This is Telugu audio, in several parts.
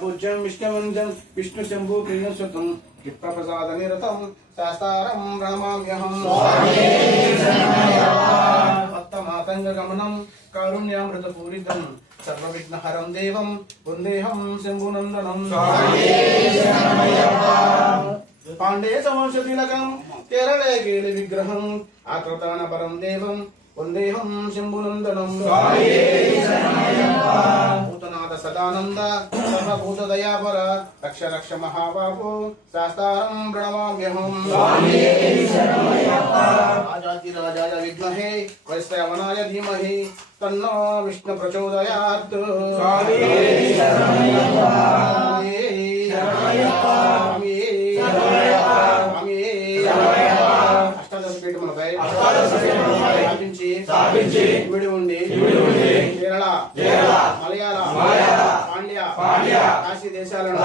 पूज्यं विष्णुवन्द्यं विष्णु शंभु प्रियसुतं विप्रप्रसाद निरतं शास्तारं प्रणमाम्यहं भक्तमातङ्गगमनं कारुण्यामृतपूरितं सर्वविघ्नहरं देवं वन्देऽहं शम्भुनन्दनं पाण्डे समंशतिलकं केरले केलि विग्रहं आकृतानपरं देवं वन्देऽहं शम्भुनन्दनं भूतनाथ सदानन्द सर्वभूतदयापर रक्ष रक्ष महाबाहो शास्तारं प्रणमाम्यहम् आजातिराजाय विद्महे वैश्रवणाय धीमहि तन्नो विष्णु प्रचोदयात् కేరళ మలయాళ పాండ్య కాశీ దేశాలను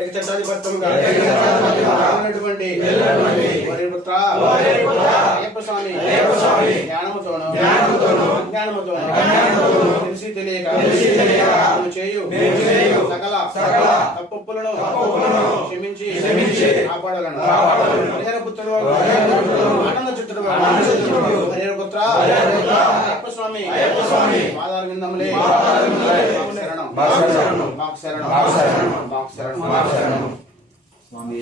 ఏకచక్రాధిపత్యంగా వరిపుత్ర అయ్యప్ప స్వామి జ్ఞానముతోను తెలిసి తెలియక చేయు సకల తప్పులను క్షమించి కాపాడాలను హరిహర పుత్రుడు ఆనంద చిత్రుడు హరిహర పుత్ర అయ్యప్ప స్వామి పాదాల విందములే శరణం మాకు శరణం మాకు శరణం స్వామి